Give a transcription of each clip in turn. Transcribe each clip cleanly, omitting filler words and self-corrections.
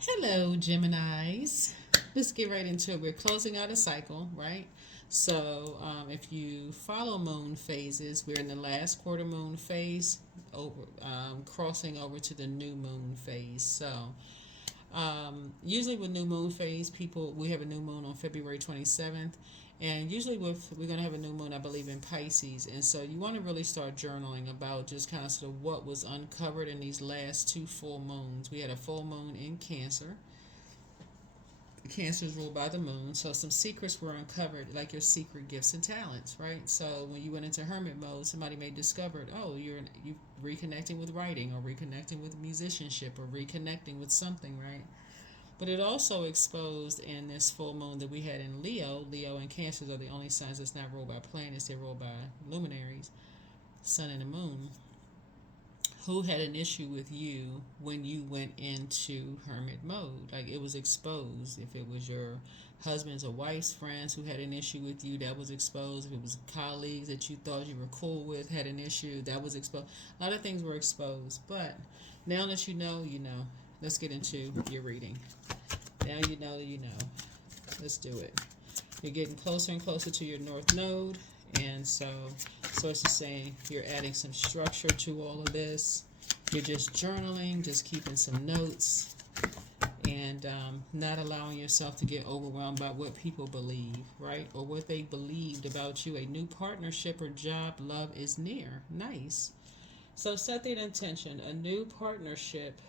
Hello, Geminis. Let's get right into it. We're closing out a cycle, right? So, if you follow moon phases, we're in the last quarter moon phase, crossing over to the new moon phase. So, usually with new moon phase, we have a new moon on February 27th, and usually we're going to have a new moon, I believe, in Pisces. And so you want to really start journaling about just kind of sort of what was uncovered in these last two full moons. We had a full moon in Cancer. Cancer is ruled by the moon, so some secrets were uncovered, like your secret gifts and talents, right? So when you went into hermit mode, somebody may discover, oh, you reconnecting with writing, or reconnecting with musicianship, or reconnecting with something, right? But it also exposed in this full moon that we had in Leo. Leo and Cancer are the only signs that's not ruled by planets; they're ruled by luminaries, sun and the moon. Who had an issue with you when you went into hermit mode? Like, it was exposed. If it was your husband's or wife's friends who had an issue with you, that was exposed. If it was colleagues that you thought you were cool with had an issue, that was exposed. A lot of things were exposed. But now that you know, you know. Let's get into your reading. Now you know, you know. Let's do it. You're getting closer and closer to your north node. And so it's just saying you're adding some structure to all of this. You're just journaling, just keeping some notes, and not allowing yourself to get overwhelmed by what people believe, right? Or what they believed about you. A new partnership or job, love is near. Nice. So set that intention. A new partnership,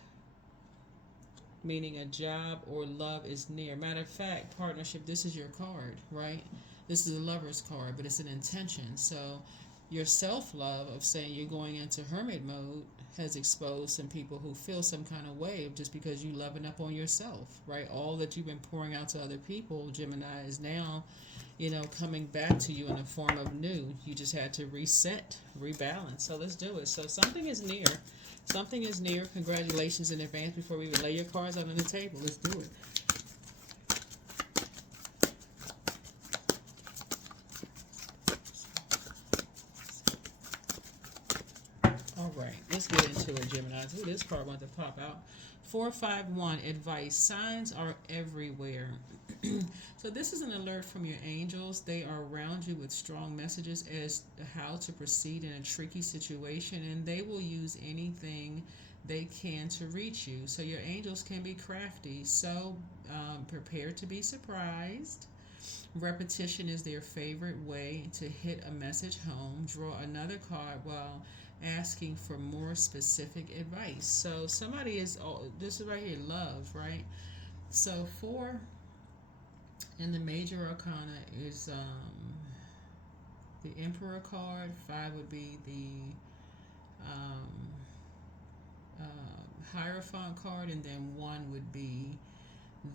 meaning a job or love, is near. Matter of fact, partnership, this is your card, right? This is a lover's card, but it's an intention. So your self-love of saying you're going into hermit mode has exposed some people who feel some kind of way just because you loving up on yourself, right? All that you've been pouring out to other people, Gemini, is now, coming back to you in the form of new. You just had to reset, rebalance. So let's do it. So something is near. Something is near. Congratulations in advance before we even lay your cards out on the table. Let's do it. All right, let's get into it, Gemini. Ooh, this card wanted to pop out. 451, advice. Signs are everywhere. So this is an alert from your angels. They are around you with strong messages as to how to proceed in a tricky situation, and they will use anything they can to reach you. So your angels can be crafty. So prepare to be surprised. Repetition is their favorite way to hit a message home. Draw another card while asking for more specific advice. So somebody is, oh, this is right here, love, right? So four in the major arcana is the Emperor card. Five would be the um, Hierophant card, and then one would be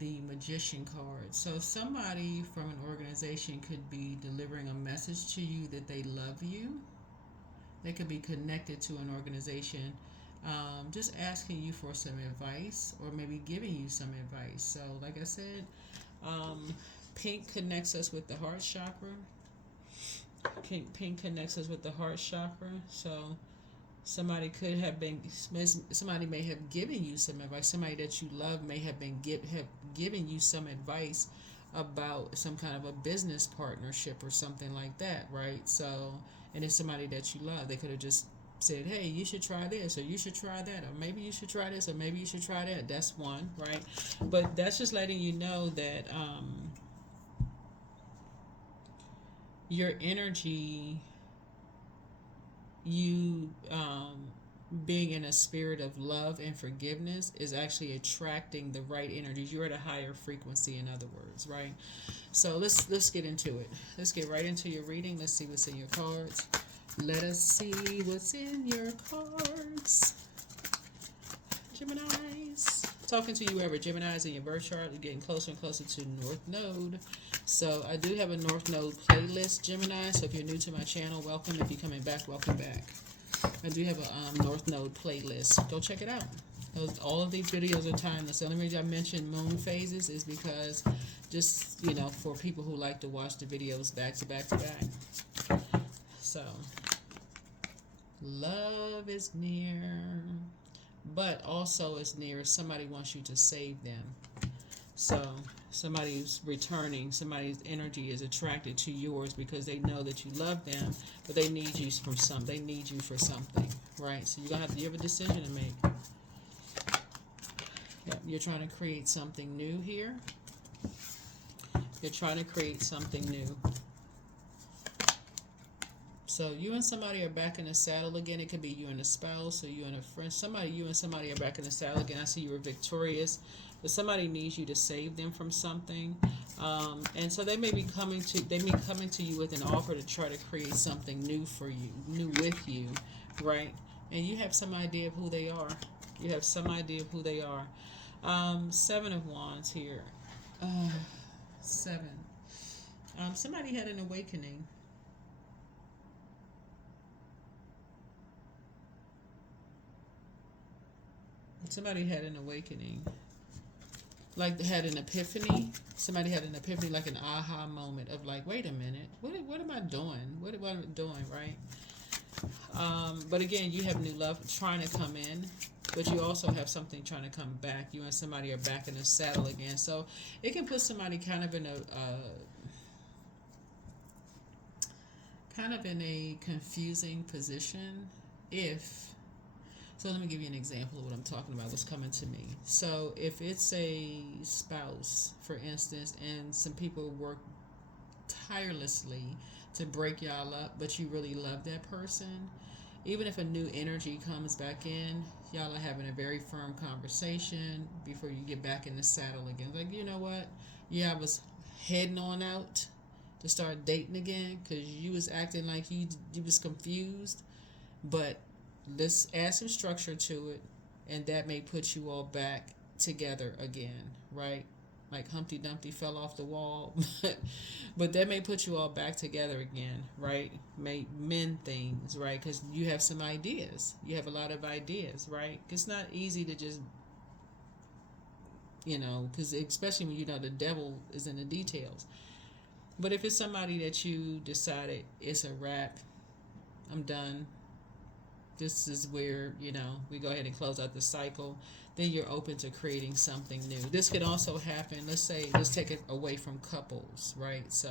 the Magician card. So somebody from an organization could be delivering a message to you that they love you. They could be connected to an organization, just asking you for some advice, or maybe giving you some advice. So, like I said, pink connects us with the heart chakra. Pink connects us with the heart chakra. So somebody may have given you some advice. Somebody that you love may have given you some advice about some kind of a business partnership or something like that, right? So, and it's somebody that you love. They could have just said, hey, you should try this, or you should try that, or maybe you should try this, or maybe you should try that. That's one, right? But that's just letting you know that your energy, you being in a spirit of love and forgiveness, is actually attracting the right energies. You're at a higher frequency, in other words, right? So let's get into it. Let's get right into your reading. Let's see what's in your cards. Let us see what's in your cards, Geminis. Talking to you ever, Geminis, in your birth chart. You're getting closer and closer to North Node. So I do have a North Node playlist, Gemini. So if you're new to my channel, welcome. If you're coming back, welcome back. I do have a North Node playlist. Go check it out. All of these videos are timeless. The only reason I mentioned moon phases is because just, for people who like to watch the videos back to back to back. So, love is near. but also as near as somebody wants you to save them. So somebody's returning, somebody's energy is attracted to yours because they know that you love them, but they need you for some. They need you for something, right? So you have a decision to make. Yep, you're trying to create something new here. You're trying to create something new. So you and somebody are back in the saddle again. It could be you and a spouse, or you and a friend. You and somebody are back in the saddle again. I see you were victorious, but somebody needs you to save them from something. And so they may be coming to you with an offer to try to create something new for you, new with you, right? And you have some idea of who they are. You have some idea of who they are. Seven of Wands here. Seven. Somebody had an awakening. Somebody had an awakening. Like they had an epiphany. Somebody had an epiphany, like an aha moment of like, wait a minute, what am I doing? What am I doing, right? But again, you have new love trying to come in, but you also have something trying to come back. You and somebody are back in the saddle again. So it can put somebody kind of in a confusing position if. So let me give you an example of what I'm talking about, what's coming to me. So if it's a spouse, for instance, and some people work tirelessly to break y'all up, but you really love that person, even if a new energy comes back in, y'all are having a very firm conversation before you get back in the saddle again. Like, you know what? Yeah, I was heading on out to start dating again because you was acting like you was confused, but let's add some structure to it, and that may put you all back together again, right? Like Humpty Dumpty fell off the wall, but that may put you all back together again, right? May mend things, right? Because you have some ideas. You have a lot of ideas, right? It's not easy to just, because especially when you know the devil is in the details. But if it's somebody that you decided it's a wrap, I'm done, this is where, we go ahead and close out the cycle, then you're open to creating something new. This could also happen, let's take it away from couples, right? So,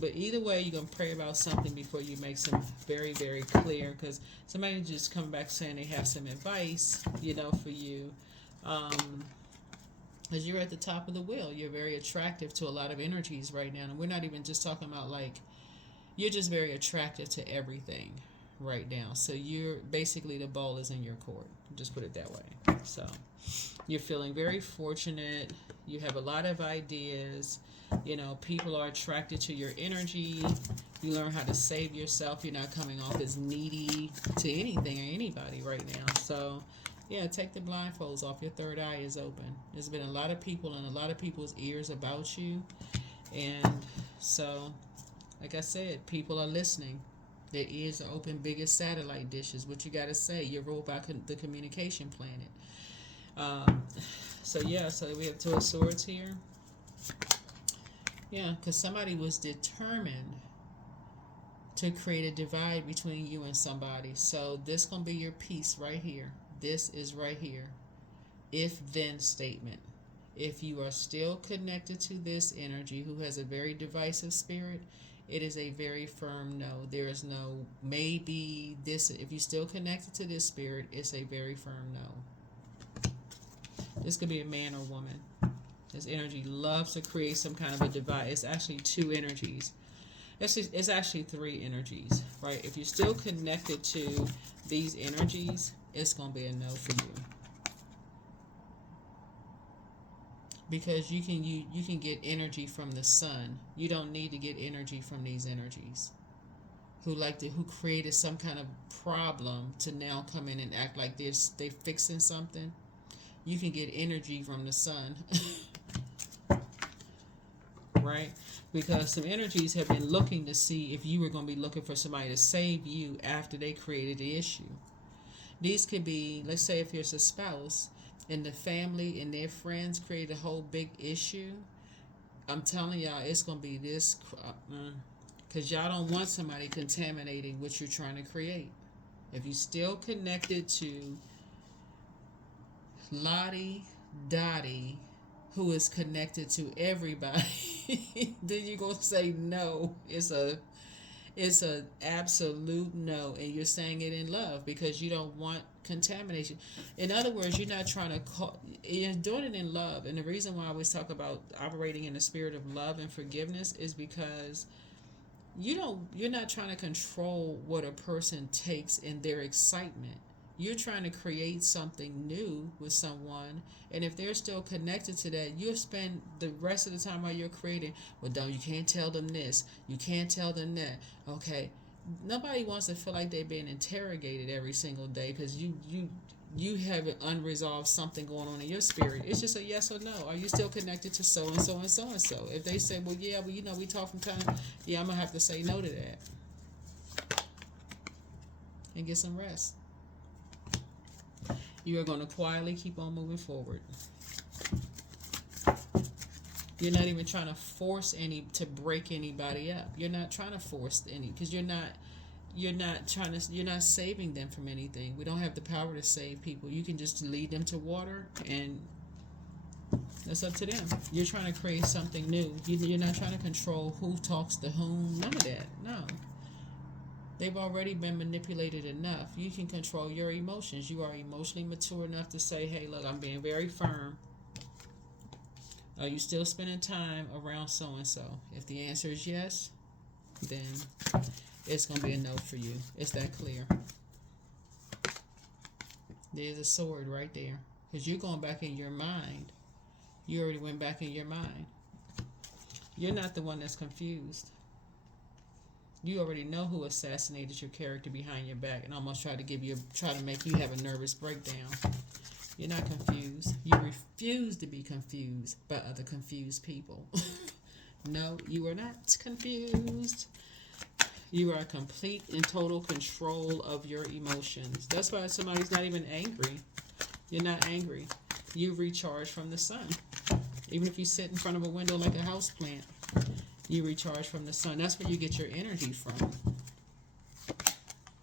but either way, you're going to pray about something before you make some very, very clear, because somebody just come back saying they have some advice, for you. Because you're at the top of the wheel. You're very attractive to a lot of energies right now. And we're not even just talking about you're just very attractive to everything right now. So you're basically, the ball is in your court. Just put it that way. So you're feeling very fortunate. You have a lot of ideas. People are attracted to your energy. You learn how to save yourself. You're not coming off as needy to anything or anybody right now. So yeah, take the blindfolds off. Your third eye is open. There's been a lot of people and a lot of people's ears about you. And so, like I said, people are listening. Their ears are open, big as satellite dishes. What you got to say? You're ruled by the communication planet. So we have Two of Swords here. Yeah, because somebody was determined to create a divide between you and somebody. So this going to be your piece right here. This is right here. If-then statement. If you are still connected to this energy who has a very divisive spirit, it is a very firm no. There is no maybe this. If you're still connected to this spirit, it's a very firm no. This could be a man or woman. This energy loves to create some kind of a divide. It's actually two energies. It's actually three energies, right? If you're still connected to these energies, it's going to be a no for you. Because you can get energy from the sun. You don't need to get energy from these energies who created some kind of problem to now come in and act like they're fixing something. You can get energy from the sun. Right? Because some energies have been looking to see if you were going to be looking for somebody to save you after they created the issue. These could be, let's say if there's a spouse and the family and their friends create a whole big issue. I'm telling y'all, it's going to be this, because y'all don't want somebody contaminating what you're trying to create. If you're still connected to Lottie Dottie, who is connected to everybody, then you gonna say no. It's a absolute no, and you're saying it in love because you don't want contamination. In other words, you're not trying to you're doing it in love, and the reason why I always talk about operating in the spirit of love and forgiveness is because you're not trying to control what a person takes in their excitement. You're trying to create something new with someone, and if they're still connected to that, you'll spend the rest of the time while you're creating, well, don't, you can't tell them this, you can't tell them that. Okay, nobody wants to feel like they're being interrogated every single day because you have an unresolved something going on in your spirit. It's just a yes or no. Are you still connected to so and so and so and so? If they say, well, yeah, well, we talk from time, yeah, I'm gonna have to say no to that and get some rest. You are going to quietly keep on moving forward. You're not even trying to force any to break anybody up. You're not trying to force any because you're not saving them from anything. We don't have the power to save people. You can just lead them to water, and that's up to them. You're trying to create something new. You're not trying to control who talks to whom. None of that. No. They've already been manipulated enough. You can control your emotions. You are emotionally mature enough to say, hey, look, I'm being very firm. Are you still spending time around so-and-so? If the answer is yes, then it's going to be a no for you. It's that clear. There's a sword right there. Because you're going back in your mind. You already went back in your mind. You're not the one that's confused. You already know who assassinated your character behind your back and almost try to make you have a nervous breakdown. You're not confused. You refuse to be confused by other confused people. No, you are not confused. You are complete and total control of your emotions. That's why somebody's not even angry. You're not angry. You recharge from the sun. Even if you sit in front of a window like a house plant, you recharge from the sun. That's where you get your energy from.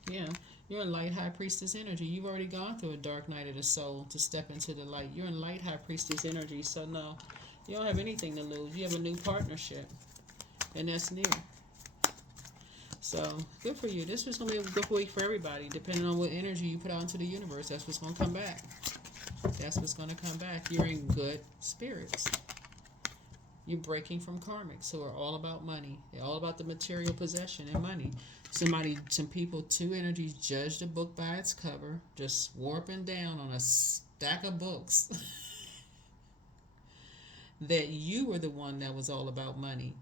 Yeah, you're in light high priestess energy. You've already gone through a dark night of the soul to step into the light. You're in light high priestess energy. So no, you don't have anything to lose. You have a new partnership, and that's new. So good for you. This was going to be a good week for everybody. Depending on what energy you put out into the universe, that's what's going to come back. That's what's going to come back. You're in good spirits. You're breaking from karmics who are all about money. They're all about the material possession and money. Some people, two energies judged a book by its cover, just warping down on a stack of books. That you were the one that was all about money.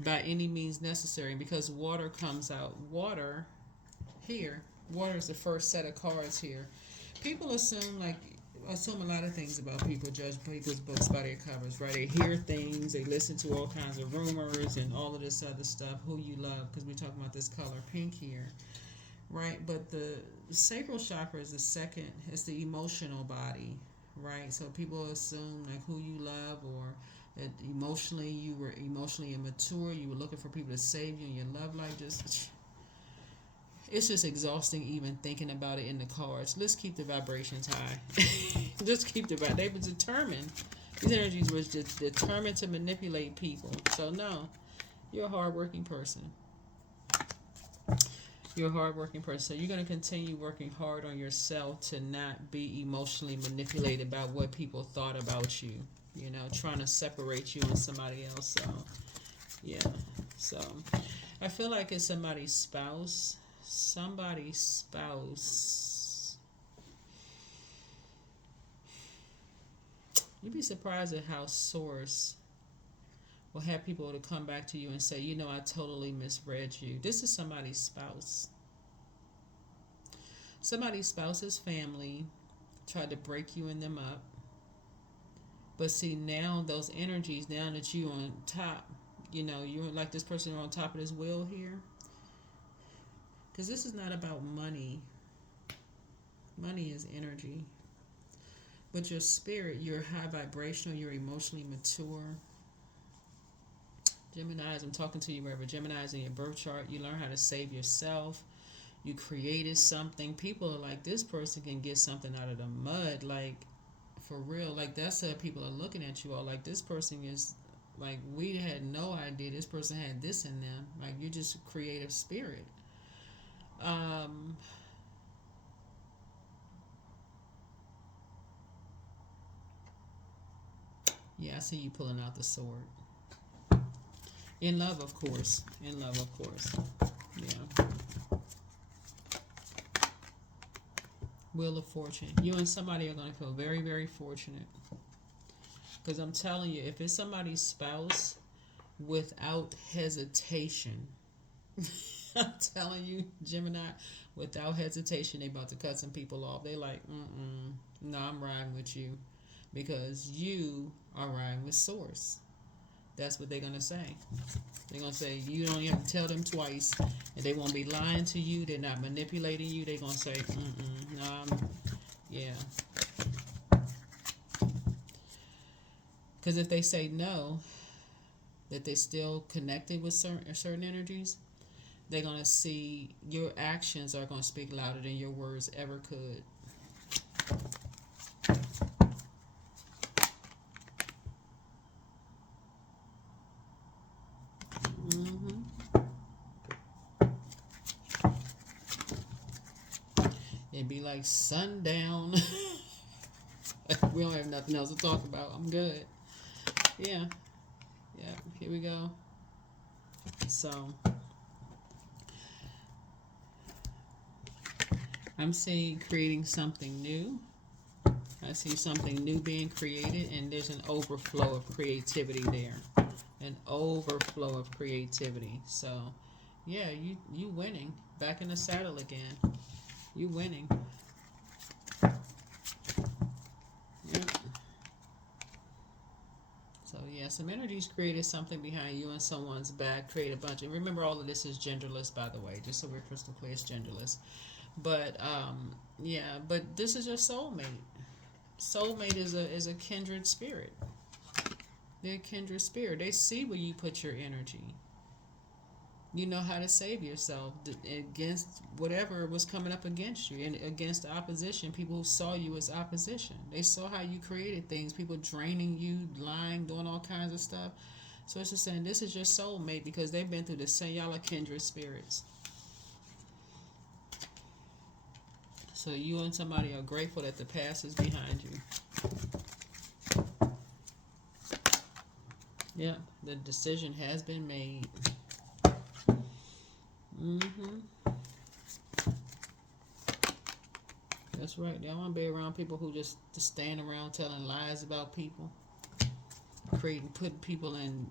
By any means necessary, because water comes out. Water here. Water is the first set of cards here. People assume a lot of things about people, judge people's books by their covers, right? They hear things, they listen to all kinds of rumors and all of this other stuff, who you love, because we're talking about this color pink here, right? But the sacral chakra is the second, it's the emotional body, right? So people assume like who you love, or that emotionally you were emotionally immature, you were looking for people to save you in your love life. It's just exhausting even thinking about it in the cards. Let's keep the vibrations high. Just keep they were determined. These energies were just determined to manipulate people. So no, you're a hardworking person. You're a hardworking person. So you're going to continue working hard on yourself to not be emotionally manipulated by what people thought about you. You know, trying to separate you and somebody else. So, yeah. So, I feel like it's somebody's spouse. Somebody's spouse. You'd be surprised at how Source will have people to come back to you and say, you know, I totally misread you. This is somebody's spouse. Somebody's spouse's family tried to break you and them up. But see, now those energies, now that you're on top, you know, you're like this person on top of this wheel here. Because this is not about money. Money is energy. But your spirit, you're high vibrational, you're emotionally mature. Geminis, I'm talking to you wherever. Geminis in your birth chart, you learn how to save yourself. You created something. People are like, this person can get something out of the mud. Like, for real. Like, that's how people are looking at you all. Like, this person is, like, we had no idea this person had this in them. Like, you're just a creative spirit. Um, yeah, I see you pulling out the sword. In love, of course. In love, of course. Yeah. Wheel of Fortune. You and somebody are going to feel very, very fortunate. Because I'm telling you, if it's somebody's spouse, without hesitation, I'm telling you, Gemini, without hesitation, they about to cut some people off. They like, no, I'm riding with you. Because you are riding with Source. That's what they're going to say. They're going to say, you don't even have to tell them twice. And they won't be lying to you. They're not manipulating you. They're going to say, no, yeah. Because if they say no, that they're still connected with certain energies, they're going to see your actions are going to speak louder than your words ever could. It'd be like sundown. We don't have nothing else to talk about. I'm good. Yeah. Yeah. Here we go. So, I'm seeing creating something new. I see something new being created, and there's an overflow of creativity there. An overflow of creativity. So, yeah, you winning. Back in the saddle again. You winning. Yep. So yeah, some energies created something behind you and someone's back, create a bunch. And remember, all of this is genderless, by the way, just so we're crystal clear, it's genderless. But yeah, but this is your soulmate. Soulmate is a kindred spirit. They're a kindred spirit. They see where you put your energy. You know how to save yourself against whatever was coming up against you, and against the opposition. People who saw you as opposition, they saw how you created things. People draining you, lying, doing all kinds of stuff. So it's just saying this is your soulmate, because they've been through the same. Y'all are kindred spirits. So you and somebody are grateful that the past is behind you. Yeah, the decision has been made. That's right. They don't want to be around people who just stand around telling lies about people, putting people in,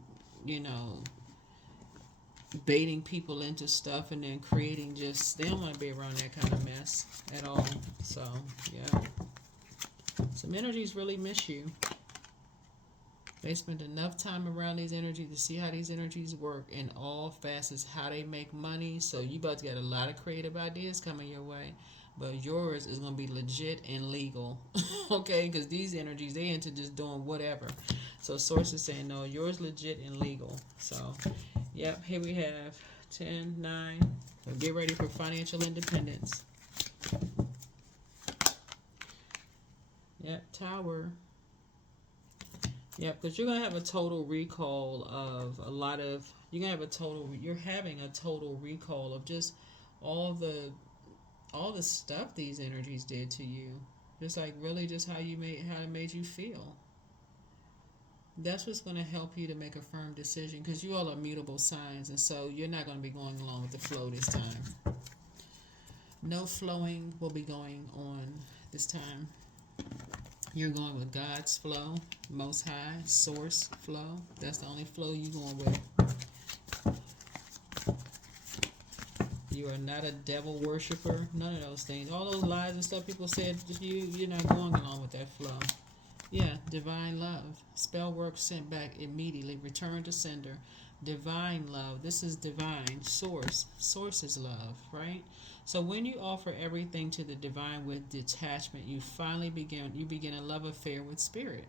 baiting people into stuff, and then creating just. They don't want to be around that kind of mess at all. So yeah, some energies really miss you. They spend enough time around these energies to see how these energies work in all facets, how they make money. So you about to get a lot of creative ideas coming your way. But yours is going to be legit and legal. Okay? Because these energies, they into just doing whatever. So Source is saying, no, yours legit and legal. So, yep, here we have 10, 9. So get ready for financial independence. Yep, Tower. Yeah, because you're gonna have a total recall of a lot of. You're having a total recall of just all the stuff these energies did to you. Just like really, just how it made you feel. That's what's gonna help you to make a firm decision, because you all are mutable signs, and so you're not gonna be going along with the flow this time. No flowing will be going on this time. You're going with God's flow, Most High, Source flow. That's the only flow you're going with. You are not a devil worshiper. None of those things. All those lies and stuff people said, you're not going along with that flow. Yeah, divine love. Spell work sent back immediately. Return to sender. Divine love. This is divine. Source. Source is love, right? So when you offer everything to the divine with detachment, you begin a love affair with spirit.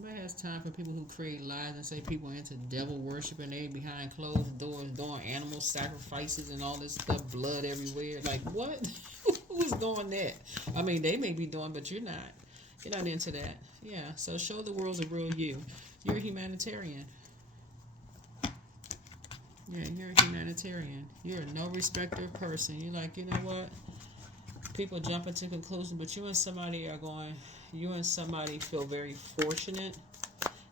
Nobody has time for people who create lies and say people into devil worship and they behind closed doors doing animal sacrifices and all this stuff, blood everywhere. Like what? Who's doing that? I mean, they may be doing, but you're not. You're not into that. Yeah. So show the world the real you. You're a humanitarian. Yeah, you're a humanitarian. You're a no respecter person. You're like, you know what? People jump into conclusions, but you and somebody are going. You and somebody feel very fortunate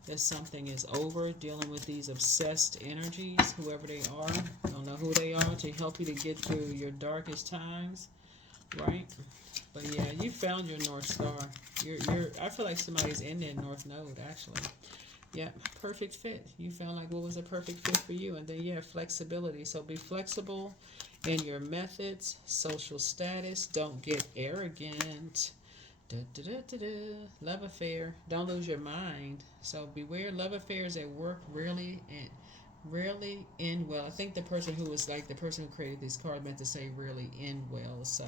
that something is over, dealing with these obsessed energies, whoever they are. Don't know who they are, to help you to get through your darkest times, right? But yeah, you found your North Star. You're. I feel like somebody's in that North Node actually. Yeah, perfect fit. You found like what was a perfect fit for you, and then you have flexibility. So be flexible in your methods, social status. Don't get arrogant. Da, da, da, da, da. Love affair. Don't lose your mind. So beware. Love affairs at work rarely end well. I think the person who was like the person who created these cards meant to say really end well. So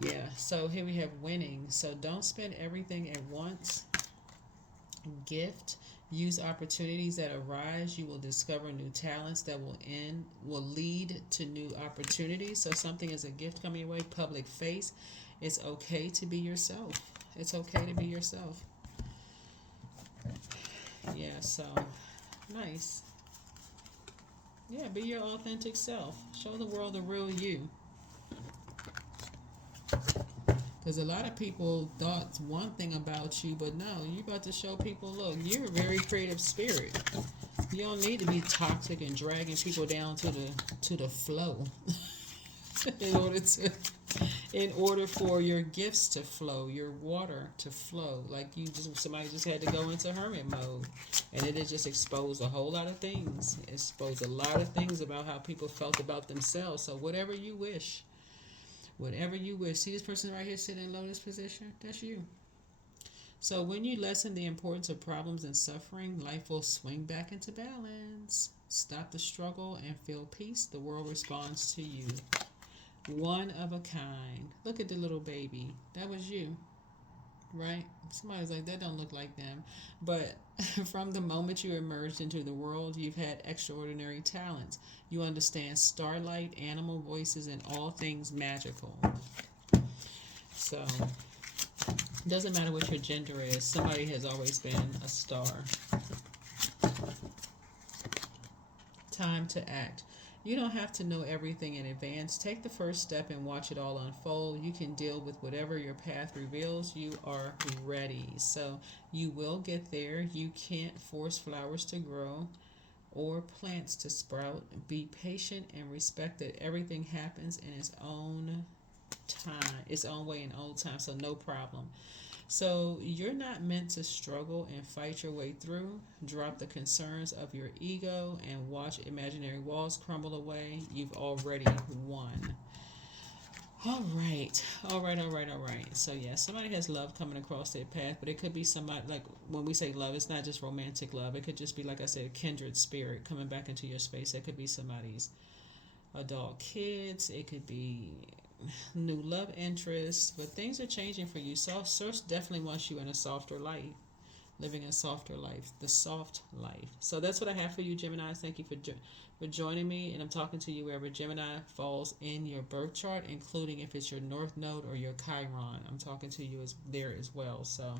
yeah. So here we have winning. So don't spend everything at once. Gift. Use opportunities that arise. You will discover new talents that will lead to new opportunities. So something is a gift coming your way. Public face. It's okay to be yourself. It's okay to be yourself. Yeah, so nice. Yeah, be your authentic self. Show the world the real you. Because a lot of people thought one thing about you, but no, you're about to show people, look, you're a very creative spirit. You don't need to be toxic and dragging people down to the flow in order to in order for your gifts to flow, your water to flow. Like somebody just had to go into hermit mode, and it has just exposed a whole lot of things. Exposed a lot of things about how people felt about themselves. So whatever you wish. Whatever you wish. See this person right here sitting in lotus position? That's you. So when you lessen the importance of problems and suffering, life will swing back into balance. Stop the struggle and feel peace. The world responds to you. One of a kind. Look at the little baby. That was you, right? Somebody's like, that don't look like them. But from the moment you emerged into the world, you've had extraordinary talents. You understand starlight, animal voices, and all things magical. So, it doesn't matter what your gender is. Somebody has always been a star. Time to act. You don't have to know everything in advance. Take the first step and watch it all unfold. You can deal with whatever your path reveals. You are ready. So you will get there. You can't force flowers to grow or plants to sprout. Be patient and respect that everything happens in its own time, its own way and own time. So no problem. So you're not meant to struggle and fight your way through. Drop the concerns of your ego and watch imaginary walls crumble away. You've already won. All right. All right, all right, all right. So yeah, somebody has love coming across their path, but it could be somebody, like when we say love, it's not just romantic love. It could just be, like I said, a kindred spirit coming back into your space. It could be somebody's adult kids. It could be new love interests, but things are changing for you. Source definitely wants you in a softer life, living a softer life, the soft life. So that's what I have for you, Gemini. Thank you for joining me, and I'm talking to you wherever Gemini falls in your birth chart, including if it's your North Node or your Chiron. I'm talking to you there as well. So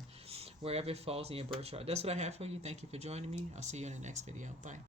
wherever it falls in your birth chart, that's what I have for you. Thank you for joining me. I'll see you in the next video. Bye.